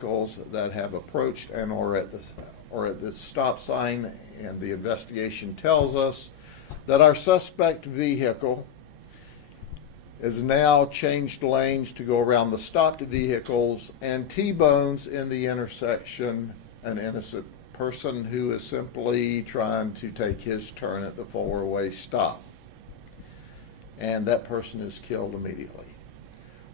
vehicles that have approached and are at the stop sign, and the investigation tells us that our suspect vehicle has now changed lanes to go around the stopped vehicles and T-bones in the intersection an innocent person who is simply trying to take his turn at the four-way stop. And that person is killed immediately.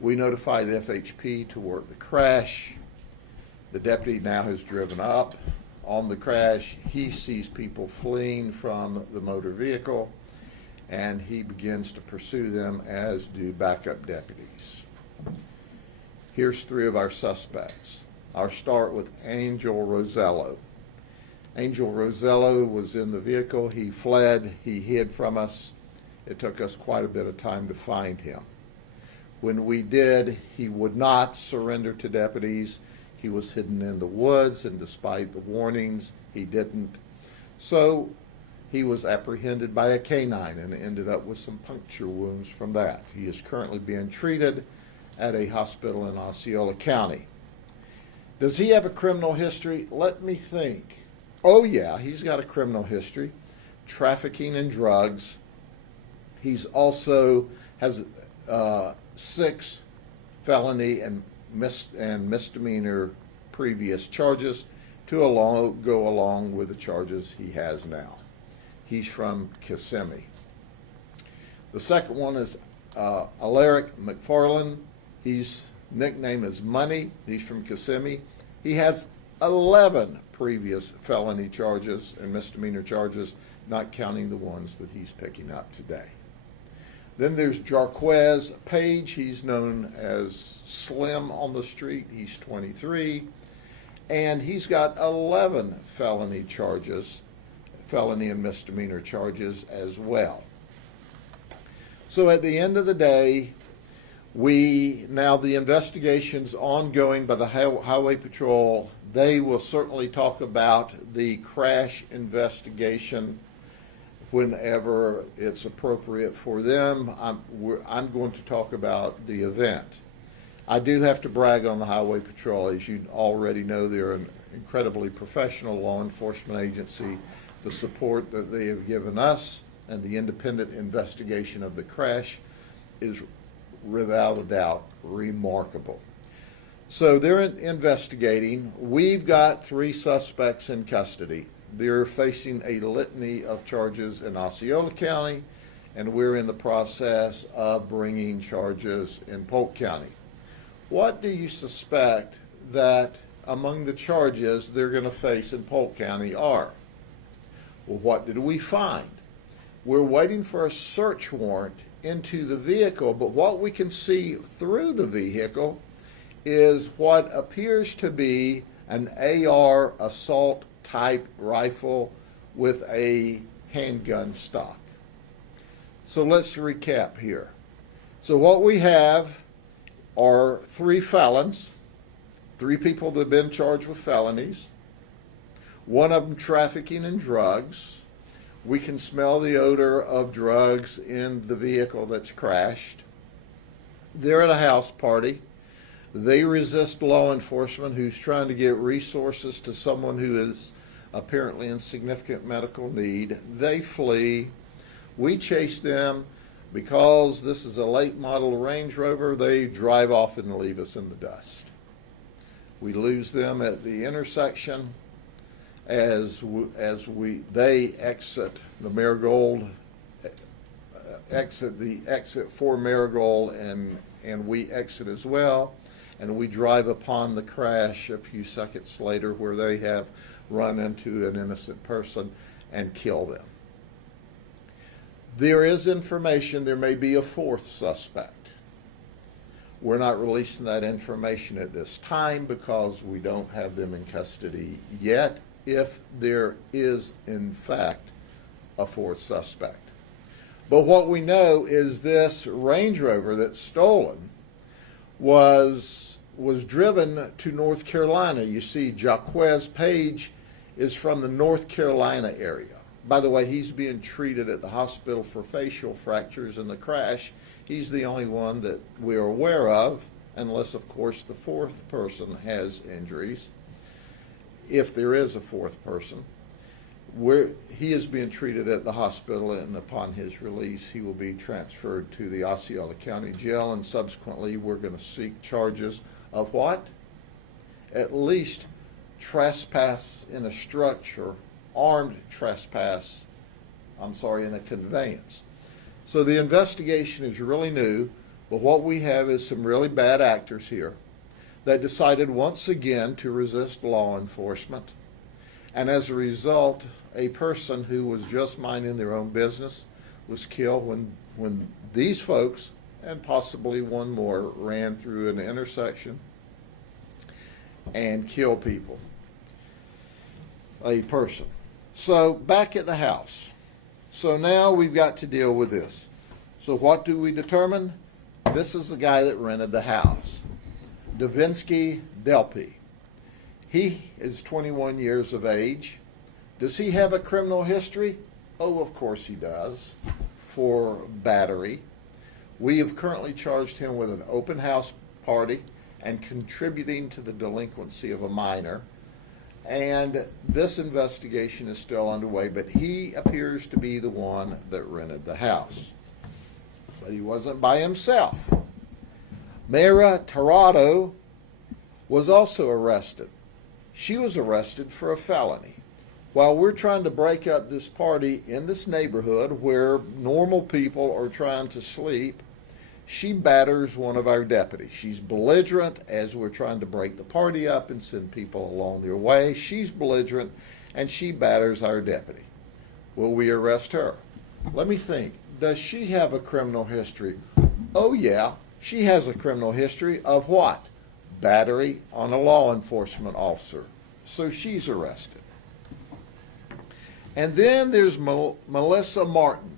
We notify the FHP to work the crash. The deputy now has driven up on the crash. He sees people fleeing from the motor vehicle, and he begins to pursue them, as do backup deputies. Here's three of our suspects. I'll start with Angel Rosello. Angel Rosello was in the vehicle. He fled. He hid from us. It took us quite a bit of time to find him. When we did, he would not surrender to deputies. He was hidden in the woods, and despite the warnings, he didn't. So he was apprehended by a canine and ended up with some puncture wounds from that. He is currently being treated at a hospital in Osceola County. Does he have a criminal history? Let me think. Oh yeah, he's got a criminal history. Trafficking in drugs. He's also has 6 felony and misdemeanor previous charges to go along with the charges he has now. He's from Kissimmee. The second one is Alaric McFarland. His nickname is Money. He's from Kissimmee. He has 11 previous felony charges and misdemeanor charges, not counting the ones that he's picking up today. Then there's Jarquez Page. He's known as Slim on the street. He's 23, and he's got 11 felony charges, felony and misdemeanor charges as well. So at the end of the day, now the investigation's ongoing by the Highway Patrol. They will certainly talk about the crash investigation whenever it's appropriate for them. I'm going to talk about the event. I do have to brag on the Highway Patrol. As you already know, they're an incredibly professional law enforcement agency. The support that they have given us and the independent investigation of the crash is without a doubt remarkable. So they're investigating. We've got 3 suspects in custody. They're facing a litany of charges in Osceola County, and we're in the process of bringing charges in Polk County. What do you suspect that among the charges they're going to face in Polk County are? Well, what did we find? We're waiting for a search warrant into the vehicle, but what we can see through the vehicle is what appears to be an AR assault type rifle with a handgun stock. So let's recap here. So what we have are 3 felons, 3 people that have been charged with felonies, one of them trafficking in drugs. We can smell the odor of drugs in the vehicle that's crashed. They're at a house party. They resist law enforcement who's trying to get resources to someone who is apparently in significant medical need. They flee. We chase them. Because this is a late model Range Rover, they drive off and leave us in the dust. We lose them at the intersection as they exit the Marigold, exit for Marigold, and we exit as well. And we drive upon the crash a few seconds later where they have run into an innocent person and kill them. There is information there may be a 4th suspect. We're not releasing that information at this time because we don't have them in custody yet, if there is in fact a 4th suspect. But what we know is this Range Rover that's stolen was driven to North Carolina. You see, Jaquez Page is from the North Carolina area. By the way, he's being treated at the hospital for facial fractures in the crash. He's the only one that we're aware of. unless, of course, the fourth person has injuries. If there is a fourth person, where he is being treated at the hospital, and upon his release, he will be transferred to the Osceola County Jail, and subsequently we're going to seek charges of what? At least trespass in a structure, armed trespass, in a conveyance. So the investigation is really new, but what we have is some really bad actors here that decided once again to resist law enforcement. And as a result, a person who was just minding their own business was killed when these folks, and possibly one more, ran through an intersection and killed people, a person. So back at the house. So now we've got to deal with this. So what do we determine? This is the guy that rented the house, Davinsky Delpy. He is 21 years of age. Does he have a criminal history? Oh, of course he does, for battery. We have currently charged him with an open house party and contributing to the delinquency of a minor. And this investigation is still underway, but he appears to be the one that rented the house. But he wasn't by himself. Mayra Tirado was also arrested. She was arrested for a felony. While we're trying to break up this party in this neighborhood where normal people are trying to sleep, she batters one of our deputies. She's belligerent as we're trying to break the party up and send people along their way. She's belligerent and she batters our deputy. Will we arrest her? Let me think. Does she have a criminal history? Oh yeah, she has a criminal history of what? Battery on a law enforcement officer. So she's arrested. And then there's Melissa Martin.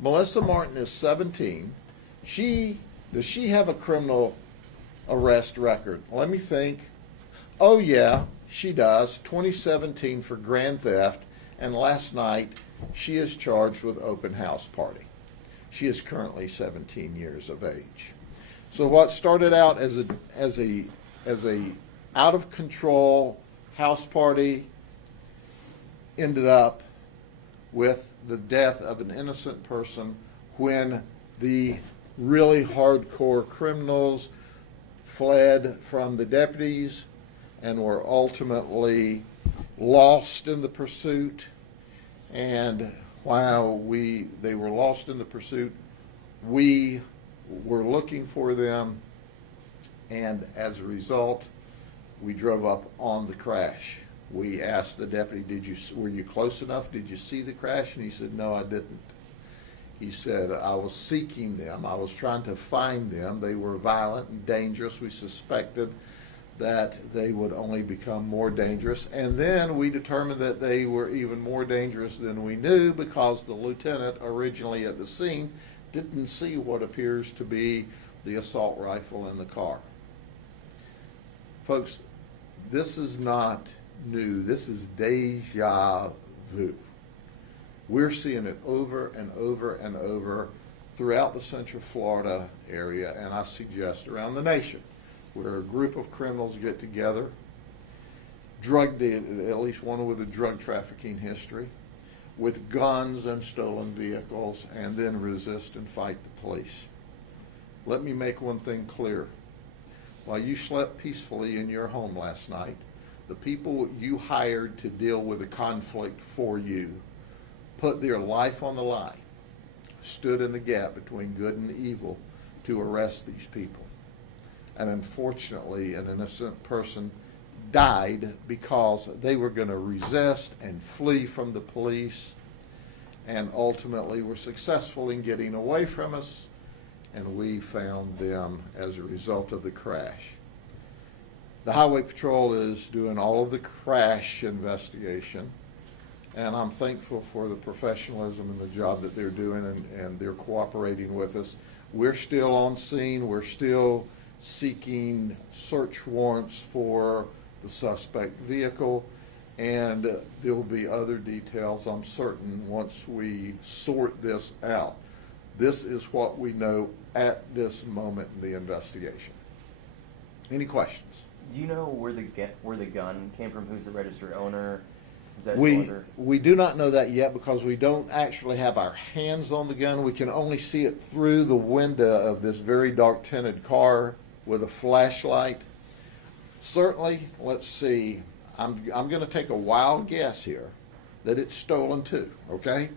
Melissa Martin is 17. Does she have a criminal arrest record? Let me think. Oh yeah, she does. 2017 for grand theft, and last night she is charged with open house party. She is currently 17 years of age. So what started out as a out of control house party ended up with the death of an innocent person when the really hardcore criminals fled from the deputies and were ultimately lost in the pursuit. And while they were lost in the pursuit, we were looking for them, and as a result, we drove up on the crash. We asked the deputy, were you close enough? Did you see the crash? And he said, no, I didn't. He said, I was seeking them. I was trying to find them. They were violent and dangerous. We suspected that they would only become more dangerous. And then we determined that they were even more dangerous than we knew because the lieutenant originally at the scene didn't see what appears to be the assault rifle in the car. Folks, this is not new. This is deja vu. We're seeing it over and over and over throughout the Central Florida area, and I suggest around the nation, where a group of criminals get together, at least one with a drug trafficking history, with guns and stolen vehicles, and then resist and fight the police. Let me make one thing clear. While you slept peacefully in your home last night, the people you hired to deal with the conflict for you put their life on the line, stood in the gap between good and evil to arrest these people. And unfortunately, an innocent person died because they were going to resist and flee from the police, and ultimately were successful in getting away from us, and we found them as a result of the crash. The Highway Patrol is doing all of the crash investigation, and I'm thankful for the professionalism and the job that they're doing, and they're cooperating with us. We're still on scene. We're still seeking search warrants for the suspect vehicle, and there will be other details, I'm certain, once we sort this out. This is what we know at this moment in the investigation. Any questions? Do you know where the gun came from? Who's the registered owner? Is that We do not know that yet because we don't actually have our hands on the gun. We can only see it through the window of this very dark tinted car with a flashlight. Certainly, let's see, I'm going to take a wild guess here that it's stolen too, okay?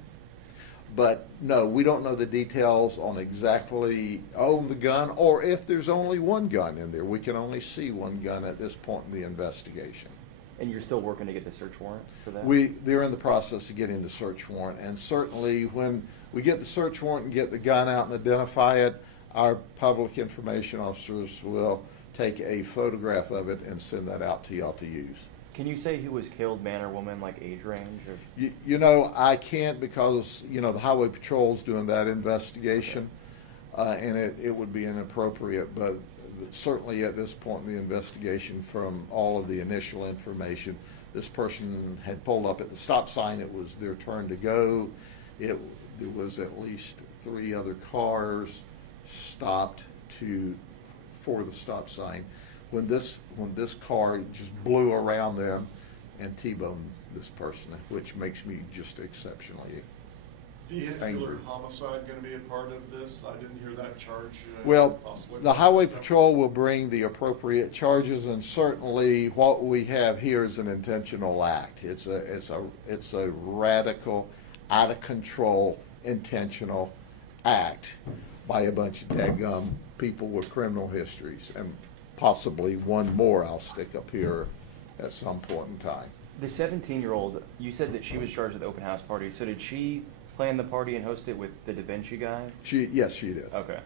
But no, we don't know the details on exactly own the gun or if there's only one gun in there. We can only see one gun at this point in the investigation. And you're still working to get the search warrant for that? They're in the process of getting the search warrant, and certainly when we get the search warrant and get the gun out and identify it, our public information officers will take a photograph of it and send that out to y'all to use. Can you say who was killed, man or woman, like age range? Or? You know, I can't because, you know, the Highway Patrol's doing that investigation, and it would be inappropriate, but certainly at this point in the investigation, from all of the initial information, this person had pulled up at the stop sign. It was their turn to go. There was at least 3 other cars stopped for the stop sign when this car just blew around them and T-boned this person, which makes me just exceptionally Vehicular homicide going to be a part of this? I didn't hear that charge. Well, possibly. the Highway Patrol will bring the appropriate charges, and certainly what we have here is an intentional act. It's a radical, out of control, intentional act by a bunch of daggum people with criminal histories, and possibly one more I'll stick up here at some point in time. The 17-year-old, you said that she was charged with the open house party. So did she plan the party and host it with the Da Vinci guy? Yes, she did. Okay.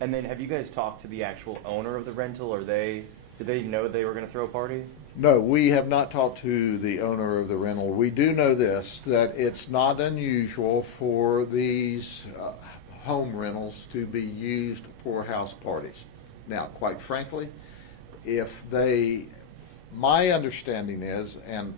And then have you guys talked to the actual owner of the rental? Or did they know they were going to throw a party? No, we have not talked to the owner of the rental. We do know this, that it's not unusual for these home rentals to be used for house parties. Now, quite frankly, my understanding is, and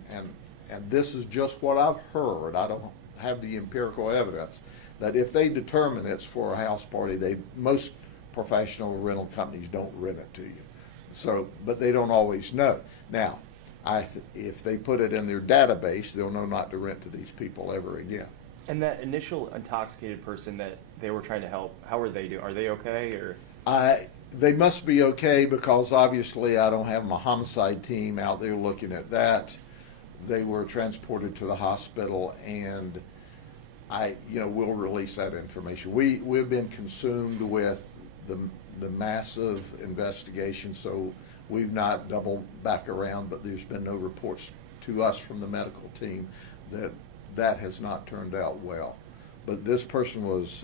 this is just what I've heard, I don't have the empirical evidence, that if they determine it's for a house party, most professional rental companies don't rent it to you. So, but they don't always know. Now, if they put it in their database, they'll know not to rent to these people ever again. And that initial intoxicated person that they were trying to help, how are they doing? Are they okay, or? They must be okay because obviously I don't have my homicide team out there looking at that. They were transported to the hospital, and we'll release that information. We've been consumed with the massive investigation, so we've not doubled back around, but there's been no reports to us from the medical team that has not turned out well. But this person was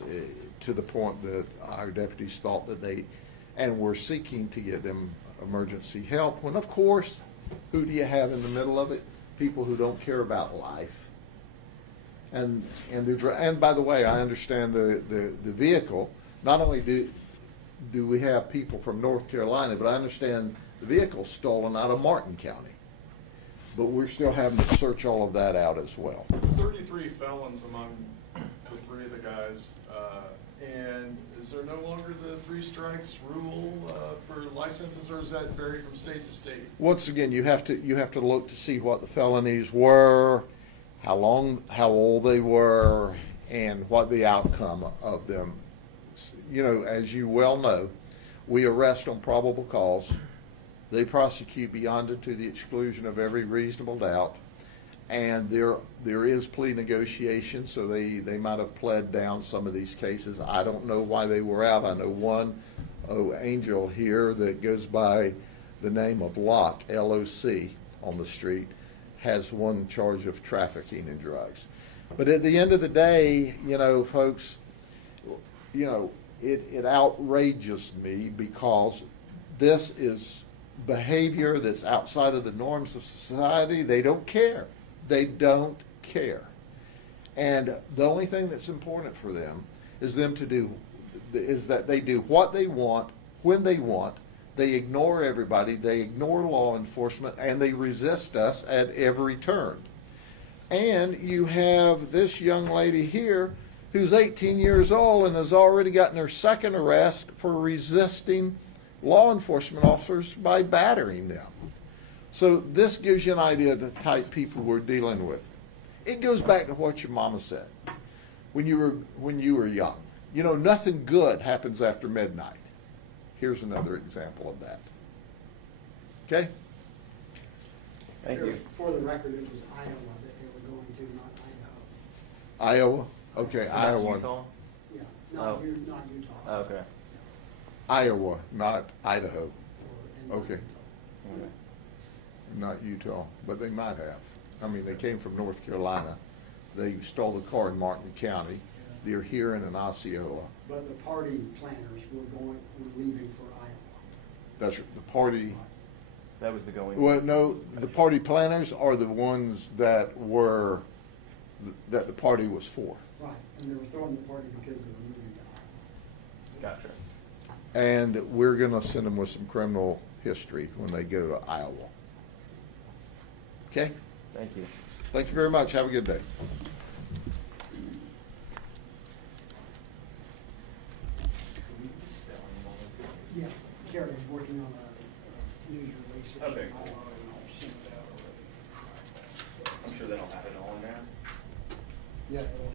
to the point that our deputies thought that and were seeking to get them emergency help, when of course, who do you have in the middle of it? People who don't care about life. And by the way, I understand the vehicle, not only do we have people from North Carolina, but I understand the vehicle's stolen out of Martin County. But we're still having to search all of that out as well. 33 felons among the 3 of the guys. And is there no longer the 3 strikes rule for licenses, or does that vary from state to state? Once again, you have to look to see what the felonies were, how old they were, and what the outcome of them. You know, as you well know, we arrest on probable cause. They prosecute beyond it to the exclusion of every reasonable doubt. And there is plea negotiation, so they might have pled down some of these cases. I don't know why they were out. I know one angel here that goes by the name of Lot, L-O-C, on the street, has one charge of trafficking in drugs. But at the end of the day, folks, it outrages me because this is behavior that's outside of the norms of society. They don't care. They don't care. And the only thing that's important for them is that they do what they want, when they want. They ignore everybody. They ignore law enforcement, and they resist us at every turn. And you have this young lady here who's 18 years old and has already gotten her second arrest for resisting law enforcement officers by battering them. So this gives you an idea of the type of people we're dealing with. It goes back to what your mama said when you were young. You know, nothing good happens after midnight. Here's another example of that. Okay? Thank you. For the record, it was Iowa that they were going to, not Idaho. Iowa? Okay, Not Iowa. Utah? Yeah, Oh. not Utah. Oh, okay. Iowa, not Idaho. And not Okay. Utah. Okay. Not Utah, but they might have. I mean, they came from North Carolina. They stole the car in Martin County. They're here in Osceola. But the party planners were leaving for Iowa. That's the party. That was the going. Well, no, the party planners are the ones that the party was for. Right, and they were throwing the party because they were moving to Iowa. Gotcha. And we're gonna send them with some criminal history when they go to Iowa. Okay? Thank you. Thank you very much. Have a good day. Yeah, Carrie's working on a news release. that Okay, she- cool. and I'll send it out already. I'm sure that'll have it all in there. Yeah, it'll